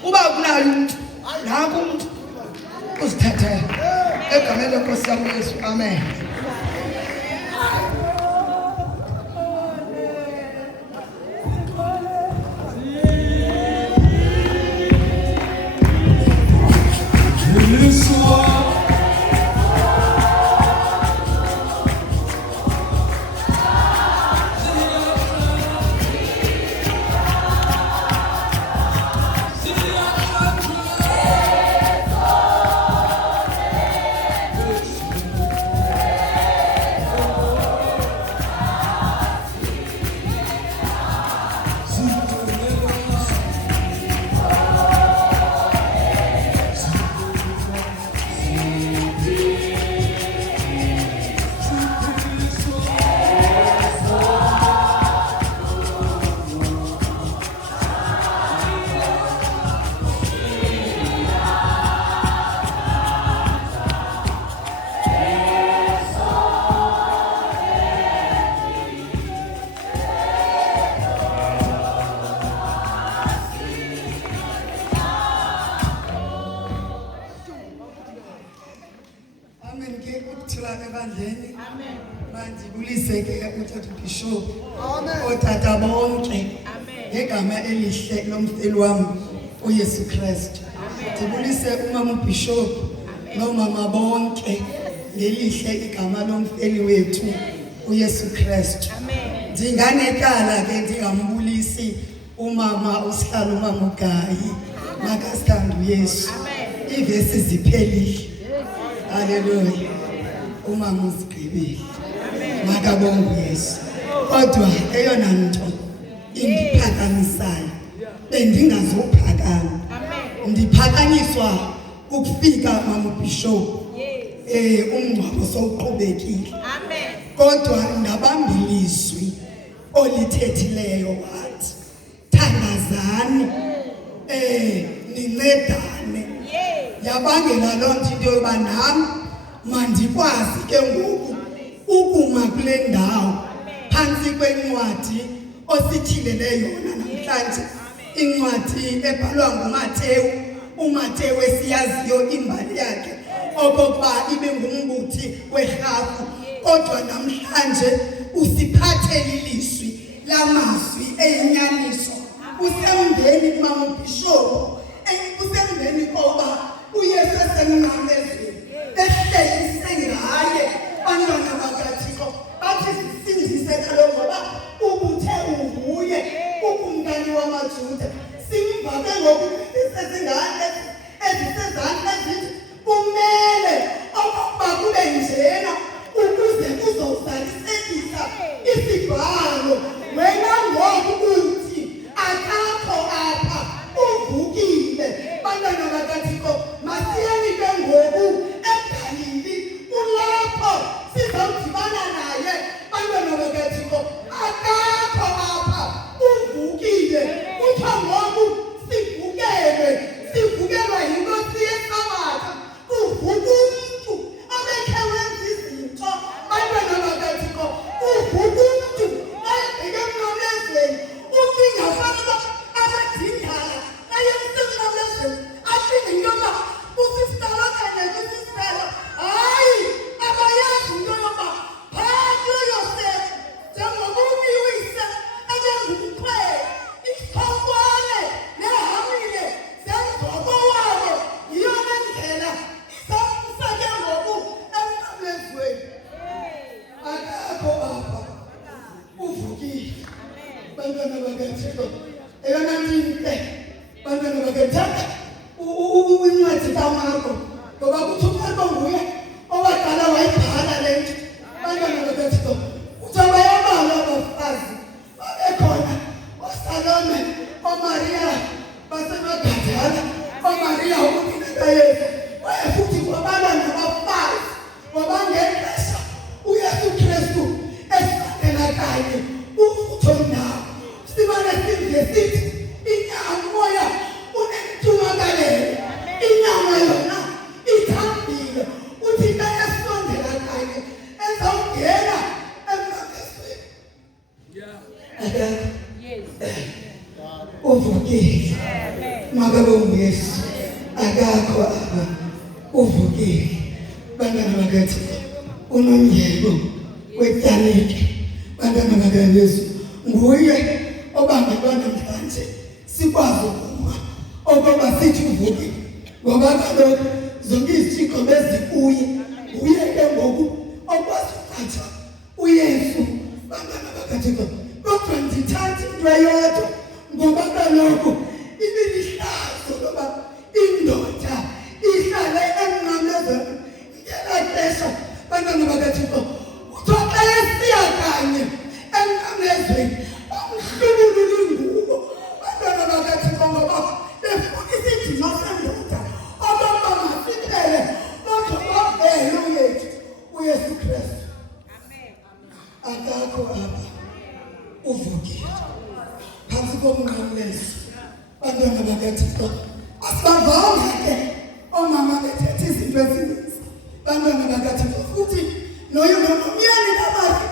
uba kunayo umntu, nanku umntu uzithathele egameni lenkosi yam uYesu. Amen. Otata bonke ngegama elihle lomfeli wami uYesu Kristu. Ndibulise umama uBishop nomama bonke ngelihle igama lomfeli wethu uYesu Kristu. Ndinganekala ke ndingambulisi umama usihlalo umama uGayi makasithanda uYesu. Ivesi ziphelile. Haleluya. Umama uzigqibile. Makabonge uYesu. Kodwa eyona nto indiphakamisayo bendingazophakama. Ndiphakanyiswa ukufika mama uBishop. Umngcwabo sowuqhubekile. Kodwa ndabambiliswi olithethileyo wathi thandazani nincedane. Yabangela loo nto into yoba nam mandikwazi ke ngoku ukuma kule ndawo phansi kwencwadi osithilele yona namhlanje, incwadi ebhalwa nguMateyu. uMateyu esiyaziyo imbali yakhe okokuba ibe ngumbuthi werhafu, kodwa namhlanje usiphathele ilizwi lamazwi eyinyaniso. Usemndeni mama uBishop, usemndeni koba uYesu esemnqamezweni ehlekise ngaye bantwana bakaThixo bathi sisindise kaloku ngoba ubuthe unguye ukumkani wamaJuda. Simva ke ngoku sesingane ezisezantsi ezithi kumele okokuba kube njena ukuze kuzozalisekisa isibhalo. Wena ngoku uthi akakho apha uvukile. Bantwana bakaThixo masiyeni ke ngoku uvukile. Makabonge Yesu. Akakho aba uvukile. Bantwana bakaThixo unomyebo wetanike. Bantwana bakaYesu nguye obangelwa namhlanje sikwazi ukuma okoba sithi uvukile. Ngoba kaloku zonke izithixo bezikuye uye ke ngoku okwazi ukuthatha uYesu. Bantwana bakaThixo kodwa ndithatha into eyodwa ngoba kaloku ibilihlazo loba indoda ihlale emnqamlezweni ngela xesha. Bantwana bakaThixo kuthiwa xa esiya kanye emnqamlezweni umhlubululi ngubo. Bantwana bakaThixo ngoba befuna isidima sendoda okoba masiphele kodwa bavele uyethu uYesu Kristu. Akakho apha uvukile phansi komnqamlezo. Bantwana bakaThixo asibavanga ke omama bethetha izinto ezininzi. Bantwana bakaThixo futhi nomyeni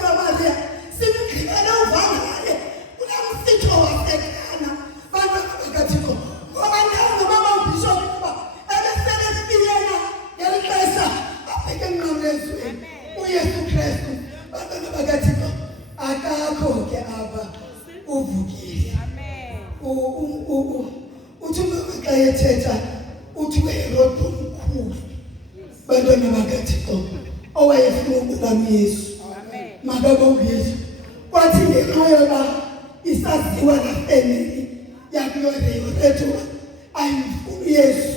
kaMariya simgqibele uvangale kulamsitho wasekhana. Bantwana bakaThixo ngoba nawo nobaba uBishop kuba ebesele sibiyena ngeli xesha afike emnqamlezweni uYesu Kristu. Bantwana bakaThixo akakho ke apha uvukile. Uthi xa ethetha uthi uHerode omkhulu. Bantwana bakaThixo owayefuna ukubamba uYesu. Makabonge Yesu. Kwathi ngenxa yoba isaziwa nafemeli yakuyoReyorethu ayimfuni uYesu.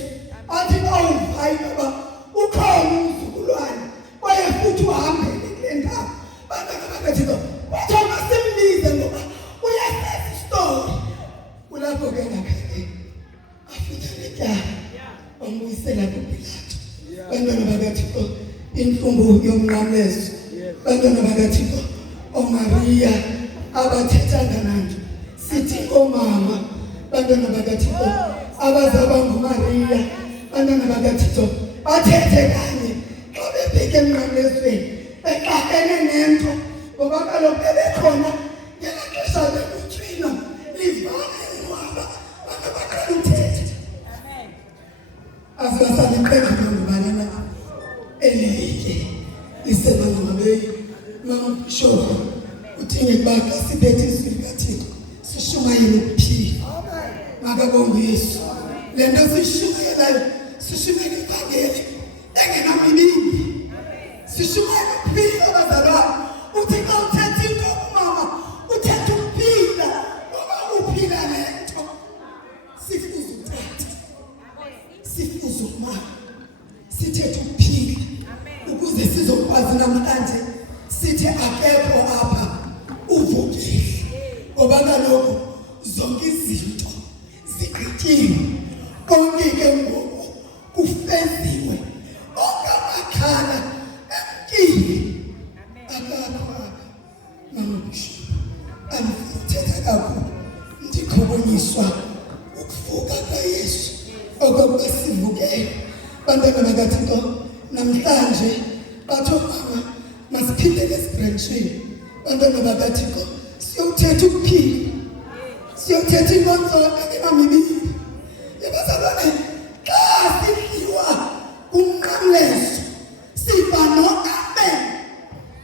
Athi awuvayi ngoba ukhona umzukulwane kwaye futhi uhambele kule ndawo. Bantwana bakaThixo kwathi masimbize ngoba uyasazi isitori. Kulapho ke ngakhele afika letyala wambuyisela kuPilato. Bantwana bakaThixo inhlungu yomnqamlezo. Bantwana bakaThixo oMariya abathethanga nanto sithi omama. Bantwana bakaThixo abazaba nguMariya. Bantwana bakaThixo bathethe kanye xa bebheke emnqamlezweni bexakene nento ngoba kaloku bebekhona ngela xesha bekuthwina livane inqwaba abantu baqala uthetha. Asibasaliqedile ngubani na elilike lisebenza ngabeyi maMbishop udinge ukuba xa sibethe izwi likaThixo sishumayele ukuphila. Makabonge Yesu. Le nto sishumayelayo sishumayele ivangeli engenamibimbi. Sishumayele ukuphila bazalwane. Uthi xa uthetha into kumama uthetha ukuphila ngoba uphila lento. Sifuza uthatha sifuza ukumama sithetha ukuphila ukuze sizokwazi namhlanje sithi akekho apha uvukile. Ngoba kaloku zonke izinto zigqityiwe konke ke ngoku kufeziwe ongamakhala emkile. Akakho apha maMbishop andifuthetha kakhulu ndikhulunyiswa ukuvuka kaYesu okokuba sivukele. Bantwana bakaThixo namhlanje batho mama masiphindele esibranchini. Bantwana bakaThixo siyothetha ukuphila. Siyothetha inkonzo engenamibili. Yabazalwane xa sidliwa kumnqamlezo siba no-amen.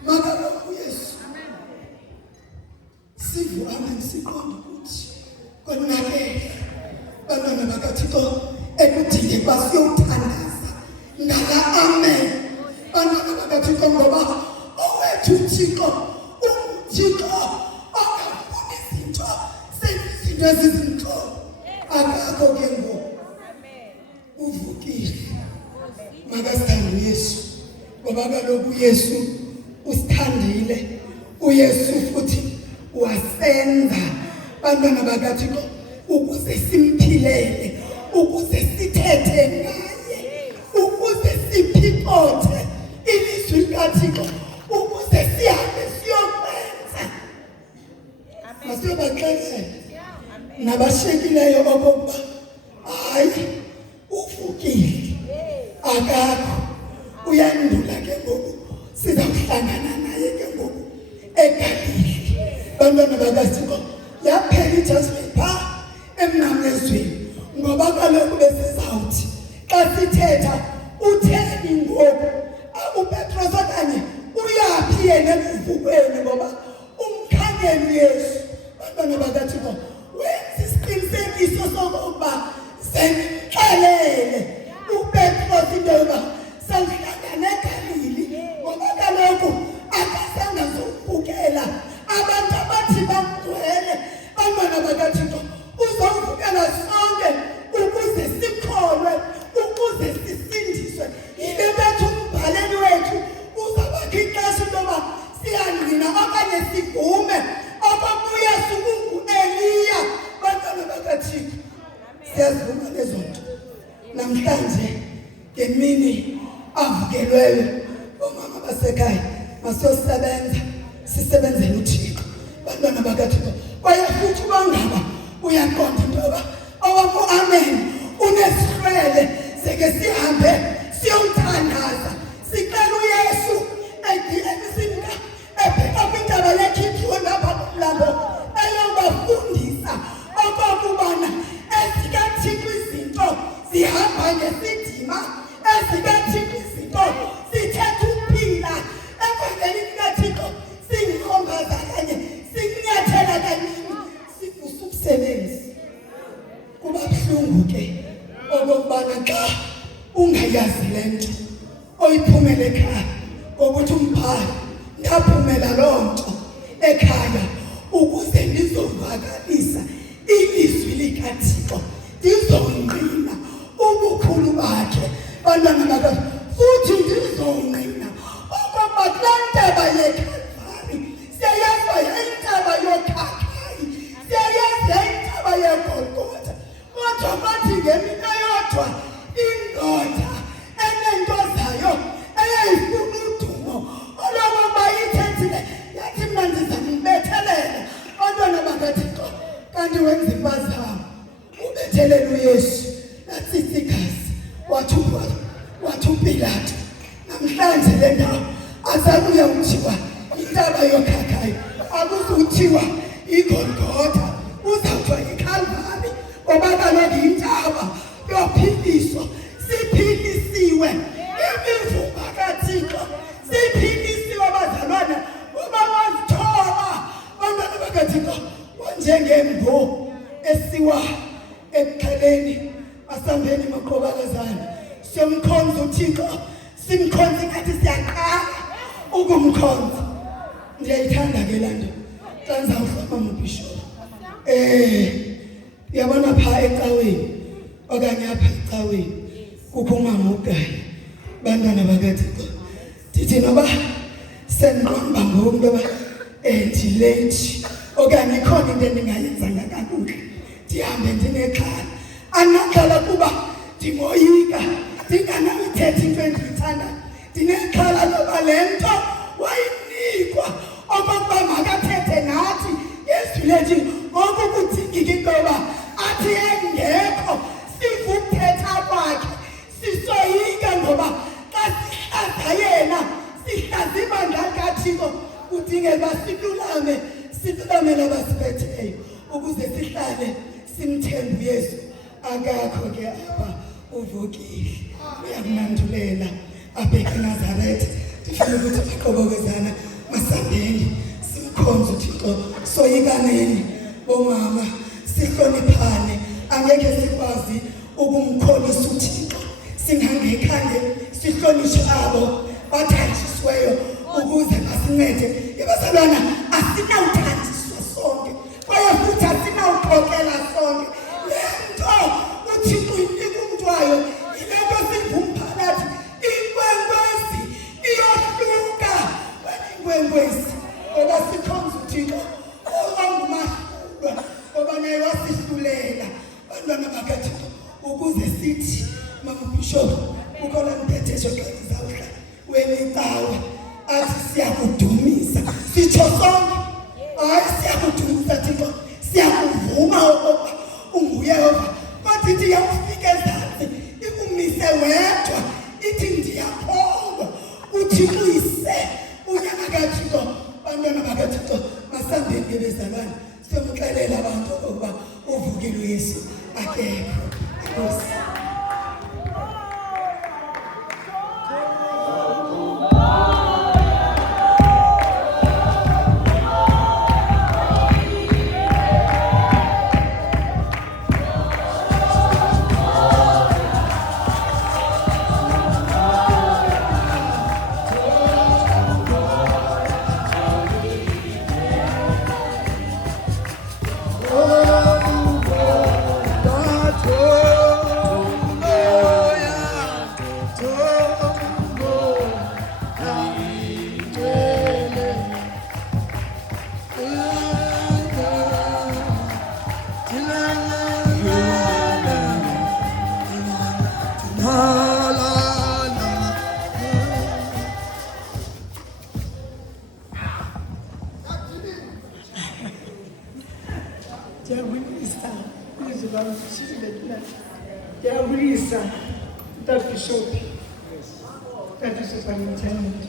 Makabonge uYesu. Sivu amen siqonda ukuthi konakele. Bantwana bakaThixo ekudinge basiyothandaza ngala amen. Bantwana bakaThixo ngoba owethu uThixo uThixo ongafuni izinto sezinto ezizinto. Akakho ke ngoku uvukile. Makasithande uYesu ngoba kaloku uYesu usithandile. uYesu futhi wasenza. Bantwana bakaThixo ukuze simphilele, ukuze sithethe ngaye, ukuze siphikothe ilizwi likaThixo, ukuze sihambe siyokwenza. Masiyobaxelela nabashiyekileyo okokuba hayi uvukile. Akakho uyandula ke ngoku sizawuhlangana naye ke ngoku eGalili. Bantwana bakaThixo yaphela ijudgment phaa emnqamlezweni. asiyene ekuvukweni ngoba umkhangeli uYesu bantwana bakaThixo wenza isiqinisekiso sokuba senixelele uPetros into yoba sangihlangane eGalili ngoba kaloku akazange azovukela abantu abathi bamgcwele bantwana bakaThixo uzovukela sonke ukuze sikholwe ukuze sisindiswe yile bethu umbhaleli wethu uzabakha ixesha loba siyangqina okanye sivume okuyesu kungu-Eliya bantwana bakaThixo siyazivuma lezo nto namhlanje ngemini avukelweyo omama basekhaya masiyosebenza sisebenzele uThixo bantwana bakaThixo kwaye futhi bangaba uyaqonda into yoba owakho amen unesihlwele seke sihambe siyomthandaza sicela uYesu esimka ebheka kwindaba yeKidroni lapha kulabo eyobafundisa okokubana ezikaThixo izinto zihamba ngesidima ezikaThixo izinto zithetha ukuphila evangelini likaThixo singikhombaza kanye sinyathela kaningi sivusa ukusebenza kuba buhlungu ke okokubana xa ungayazi lento oyiphumela ekhaya ngokuthi umbhali ngaphumela loo nto ekhaya ukuze ndizovakalisa ilizwi likaThixo ndizongqina ubukhulu bakhe bantwana bakaThixo futhi ndizongqina okokuba kulaa ntaba yeKalvari siyayazi intaba yokhakhayi siyayazi intaba yeGolgotha kodwa bathi ngemini eyodwa indoda enento zayo eyayifuna udumo olokokuba yithethile yathi mna ndizambethelela bantwana bakaThixo kanti wenza impazamo ubethelela uYesu latsithi igazi wathi uPilato namhlanje le ndawo asakuya kuthiwa intaba yokhakhayi akuzuthiwa iGolgotha uzawuthiwa iKalvari ngoba kaloku intaba yophiliswa siphilisiwe imivuma kaThixo siphilisiwe abazalwane uba wazithoba bantwana bakaThixo njengembo esiwa ekhaleni asambeni maqobakazana siyomkhonza uThixo simkhonza ngathi siyaqala ukumkhonza ndiyayithanda ke laa nto xa ndizawuhloma mubishop yabona phaa ecaweni okanye apha ecaweni kukho umama uGayi bantwana bakaThixo ndithi noba sendiqonda ngoku into yoba ndilate okanye ikhona into endingayenzanga kakuhle ndihambe ndinexhala andinaqhala kuba ndimoyika ndinganayithetha into endiyithandayo ndinexhala loba le nto wayinikwa okokuba makathethe nathi ngezwi lethu ngoku kudingika into yoba athi engekho siva ukuthetha kwakhe sisoyika ngoba xa sihlaza yena sihlaza ibandla likaThixo kudingeka uba silulamele abasiphetheyo ukuze sihlale simthembe uYesu akakho ke apha uvukile uyakunandulela abheke eNazaretha ndifuna ukuthi baqobokezana masambeni simkhonze uThixo soyikaneni bomama sihloniphane angeke sikwazi ukumkholisa uThixo singangekhange sihlonishwe abo bathanjisiweyo ukuze basincede ibazalwana asinawuthanjiswa sonke kwaye futhi asinawuxokela sonke le nto uThixo inika umntu wayo yile nto singumphakathi inkwenkwezi iyohluka kwenkwenkwezi ngoba sikhonza uThixo ongumahlulwa ngoba naye wasihlulela bantwana bakaThixo ukuze sithi mama Bishop ukhona mphethisho xa ndizawuhlala wemicawe athi siyakudumisa sitsho sonke hayi siyakudumisa Thixo siyakuvuma okokuba unguYehova kodwa ithi yawufika ezantsi ikumise wedwa ithi ndiyakholwa uthi uyise unyana kaThixo bantwana bakaThixo masambeni ngebezalwane siyomxelela abantu okokuba uvukile uYesu akekho Nkosi. Ndiyabulisa ilizwi lami lishilo. Ndiyabulisa utabishop. Superintendent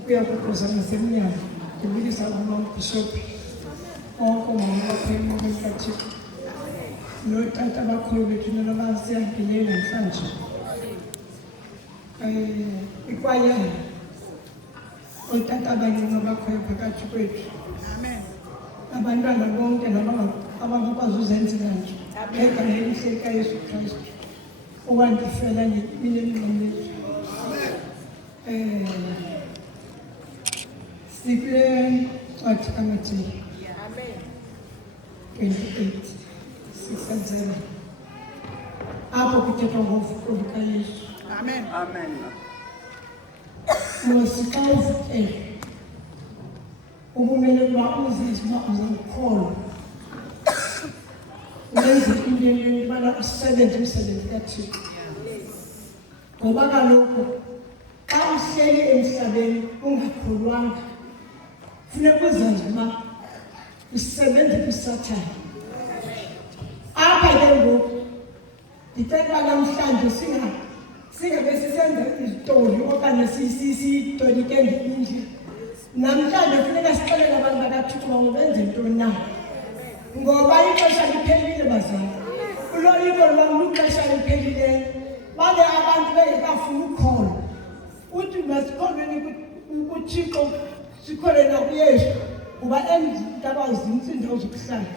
ukuya kukuza nasemnyango. Ndiyabulisa uMbishop onke omama abakhwela kaThixo notata abakhulu bethu nabasiyangile namhlanje. Ikwayana otata abaningi abakhwela phakathi kwethu. Abantwana bonke abangakwazi uzenzela nje egameni elihle likaYesu Kristu owandifela ngemini eminqamlezo. Sikule ncwadi kaMateyu 28:6-7 apho kuthethwa ngovuko lukaYesu. Amen. Amen. Mosi xa uvukele ukumele ukuba uzizwe uba uzamkholwa wenze into yokubana usebenze umsebenzi kaThixo. Ngoba kaloku xa uhleli emhlabeni ungakholwanga funeka uzazi uba usebenze kuSathane. Apha ke ngoku ndicela uba namhlanje singabe sisenza izitori okanye siyitolike ngeindlela. Namhlanje funeka sixelele abantu bakaThixo uba benze ntoni na, ngoba ixesha liphelile bazali. Uloyiko lwam lixesha liphelileyo babe abantu bengekafuni ukukholwa. Uthi masikholweni kuThixo sikhole nakuYesu kuba emzini indawo zokuhlala.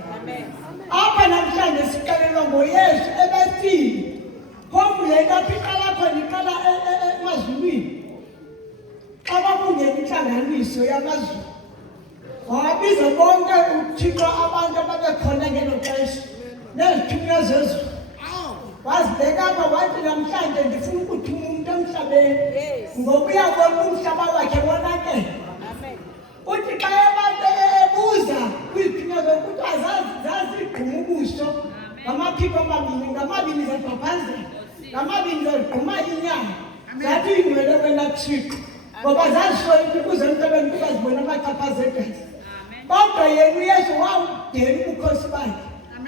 Apha namhlanje sixelelwa ngoYesu ebefile. Phofu le nto apha iqala khona iqala emazulwini. Xa kwakungena intlanganiso yamazulu wabiza bonke uThixo abantu ababekhona ngelo xesha nezithunywa zezulu. Wazibeka apha wathi namhlanje ndifuna ukuthuma umntu emhlabeni ngoba uyabona umhlaba wakhe wonakele. Uthi xa abantu ebuza kwizithunywa zokuthi zazigquma ubuso ngamaphiko ngamabini zabhabhazela, ngamabini zagquma inyama. Zathi ingcwele wena Thixo ngoba zazihlonipha ukuze emhlabeni kungazibona abachaphazekazi. Kodwa yena uYesu wawudela ubukhosi bakhe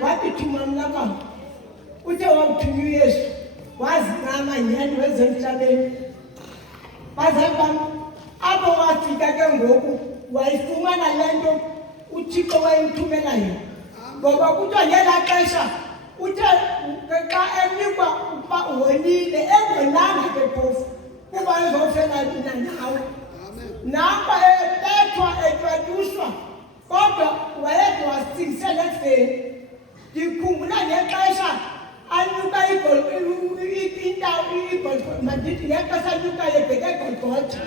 wathi thuma mna mama. Uthe wawuthunya uYesu wazinama nyani weze emhlabeni. Bazali bam, apho wafika ke ngoku wayifumana le nto uThixo wayemthumela yona. Ngoba kuthiwa ngelaa xesha uthe xa enikwa ukuba uwonile engonanga ke phofu kuba ezofela lina nawe. Napa ebethwa etwatyuswa kodwa wayede wasingisela ekufeni. Ndikhumbula ngexesha anyuka mandithi ngexesha anyuka ebheke eGolgotha.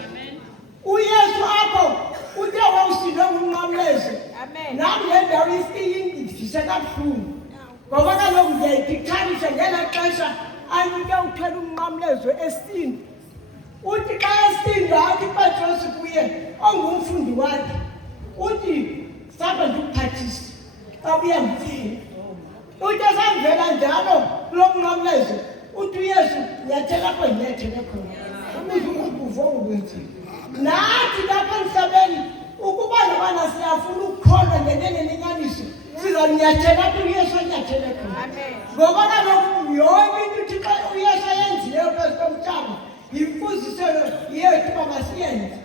uYesu apho uthe wawusilwe ngumnqamlezo. Nam le ndawo indivise kabuhlungu ngoba kaloku ndiyayiphicanisha ngelaa xesha anyuke uthwele umnqamlezo esini. Uthi xa esinda athi uPetrosi kuye ongumfundi wakhe uthi saba ndikuphathise xa uyamvela. Uthi esandivela njalo kulo mnqamlezo uthi uYesu nyathela apho ndinyathele khona ubuze ungabuvo okwenzile. Nathi lapha emhlabeni ukuba nobana siyafuna ukukholwa ngenenyaniso sizamnyathela apho uYesu anyathele khona. Ngoba kaloku yonke into uThixo uYesu ayenzileyo phezu komhlaba yimfuziselo yethu uba masiyenze.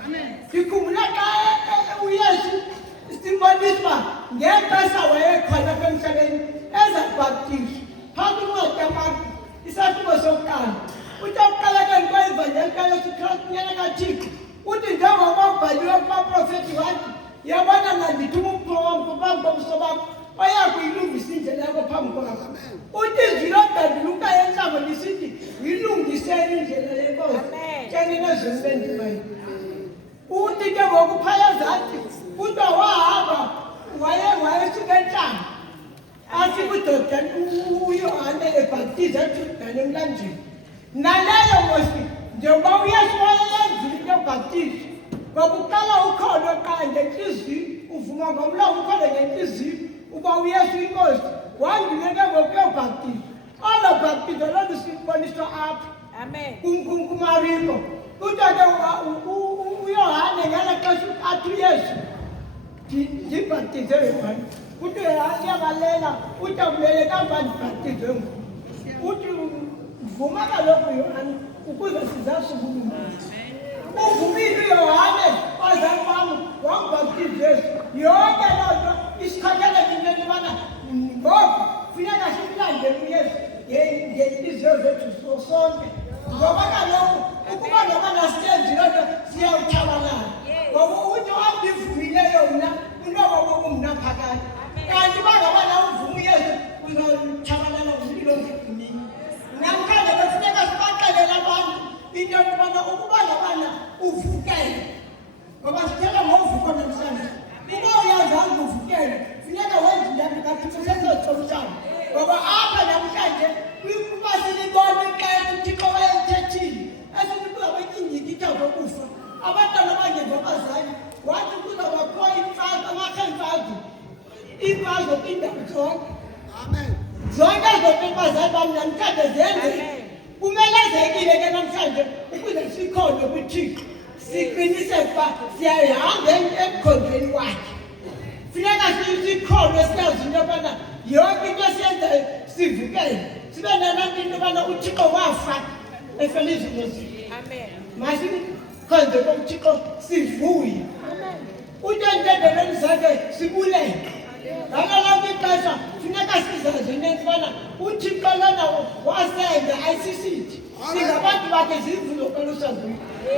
Ndikhumbula xa uYesu simbonisa uba ngexesha wayekhona apha emhlabeni ezabhaptizwa phambi koTamaki isahluko sokuqala. Uthi okuqala ke kwivangeli kaYesu Kristu nyana kaThixo uthi njengoba ubhaliwe kubaprofethi wathi yabona mandithuma umpho phambi kobuso bakho oya kuyilungisa indlela yakho phambi kwakho. Uthi izwi lodandulukayo entlango lisithi yilungiseni indlela yenkosi kenenezweni bendibayo. Uthi ke ngoku phaya zathi kuthiwa wahamba wayesuka entlango afika uJordani uYohane ebhaptiza eJordani emlanjeni. Naleyo mosi njengoba uYesu wayeyenzile into yobhaptiza ngoba uqala ukholo qala ngenhliziyo uvuma ngomlomo ukhole ngenhliziyo uba uYesu inkosi wandile ke ngokuyobhaptiza. Olo bhaptizo lolu siboniswa apha kuMariko. Kuthiwa ke uYohane ngela xesha athi uYesu ndibhaptize ngubani uthi ayabalela uthi akumele kamba ndibhaptize uthi vuma kaloku Yohane ukuze sizasubulungisa uvumile uYohane bazali bami wangibhaptize Yesu yonke loo nto isikhathele into yobana ngoku funeka simlandele uYesu ngenhliziyo zethu sonke ngoba kaloku ukuba noba nasiyenzi loo nto siyawuthabalala ngoba uthi wandivumileyo mna unoba bokumna phakathi kanti bangaba nawe uvuma uYesu uzawuthabalala umlilo ngegunini namhlanje befuneka sibaxelele abantu into yokubana ukuba nabana uvukele ngoba sithetha ngovuko namhlanje uba uyazange uvukele funeka wenze njani kathixo sezotshomshana ngoba apha namhlanje kuba silibona ixesha uthixo wayelithethile esithi kuzabetyinyikitha zokufa abantwana bangeva abazali wathi kuzabakho amarhemfazi iimfazo kwiindawo zonke zonke zonke abazali bam namhlanje zenze kumelezekile ke namhlanje ukuze sikhonwe kuthixo siqiniseke uba siyahamba emkhondweni wakhe funeka sikhonwe siyazi into yobana yonke into esiyenzayo sivukele sibe nalanto into yobana uthixo wafa efela izinto zethu masikhonze komthixo sivuye utentendelweni zakhe sibulele ngalo lonke ixesha funeka sizazi into yokubana uthixo lona wasenza ayisisithi singabantu bakhe zivulo kwelusavuyo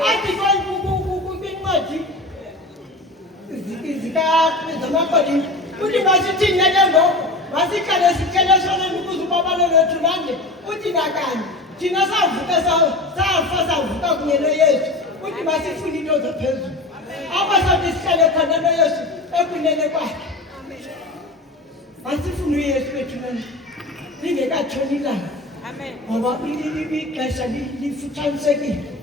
athi kwincwadi zamaKorinto uthi masithini nale ngoko masihlale sityele sonke ukuze ubabalo lwethu lande uthi nakani thina savuka safa savuka kunye noYesu uthi masifune into zaphezulu apha sathi sihlale khona noYesu ekunene kwakhe masifune uYesu wethu nani lingekatshoni ilanga ngoba ixesha lifutshanisekile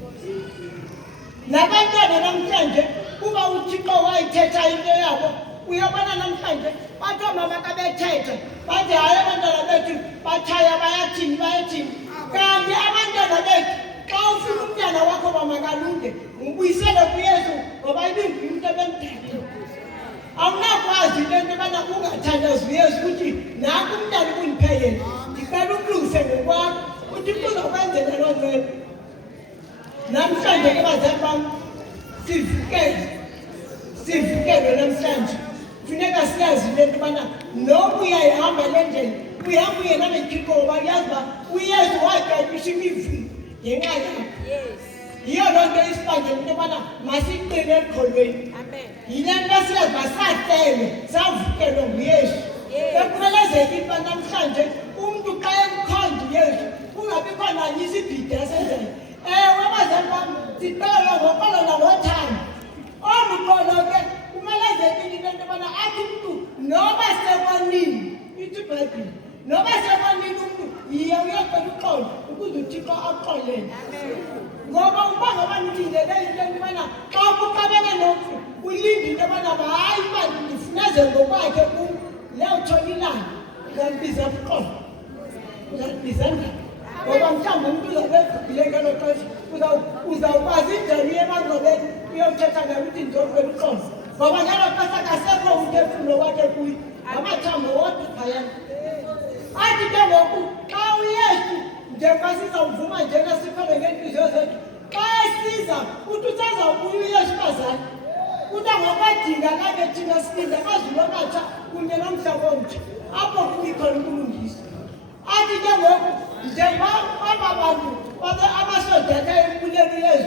nabantwana namhlanje kuba uthixo wayithetha into yabo uyabona namhlanje bathi oomama ka bethetha bathi hayi abantwana bethu bathaya bayathini kanti abantwana bethu xa ufuna umntana wakho bamakalunge ngibuyisele kuYesu ngoba ibinguye umntu ebemdalile awunakwazi into yobana ungathandazi uYesu ukuthi naku umntana ubundiphe yena ndicela ukulungise ngokwakho uthixo uzokwenzela loo nto namhlanje ke bazali bam sivukele namhlanje funeka siyazi into yobana noba uyayihamba le ndlela uyihamba uyena nethixo ngoba uyazi uba uYesu watyabisa imivumo ngenxa yakho yiyo loo nto isibangela into yobana masiqine ekholweni yile nto siyazi uba sahlelwe savukelwe nguYesu ekumelezekile uba namhlanje umntu xa emkhonza uYesu kungabikho nanye isibhidi asenzayo ewe abazali bam sicela ngoxolo nangothando olu xolo ke kumelezekile into yobana athi umntu noba sekwanini ithi iBhayibhile noba sekwanini umntu yiye uyocela uxolo ukuze uthixo axolele ngoba uba ngoba ndilindele into yobana xa kuxabene nomntu ulinde into yobana hayi uba ndifuneze ngokwakhe kum leyotshona ilanga uzambiza buxolo uzambiza ndaba ngoba mhlawumbi umntu uzawubevukile ngelo xesha uzawukwazi njani uye emangcwabeni uyothetha ngayo uthi ndizofela uxolo ngoba ngelo xesha akasekho umntu efulo wakhe kuyo amathambo wodwa phayana athi ke ngoku xa uYesu njengoba sizawuvuma njena sikhole ngeentliziyo zethu xa esiza uthi usazawubuya uYesu bazali uthi angokwadinga kake thina silinda amazulu amatsha kunye nomhlaba omtsha apho kumikhona ukulungisa athi ke ngoku njengoba aba bantu abasodatha empuleni uYesu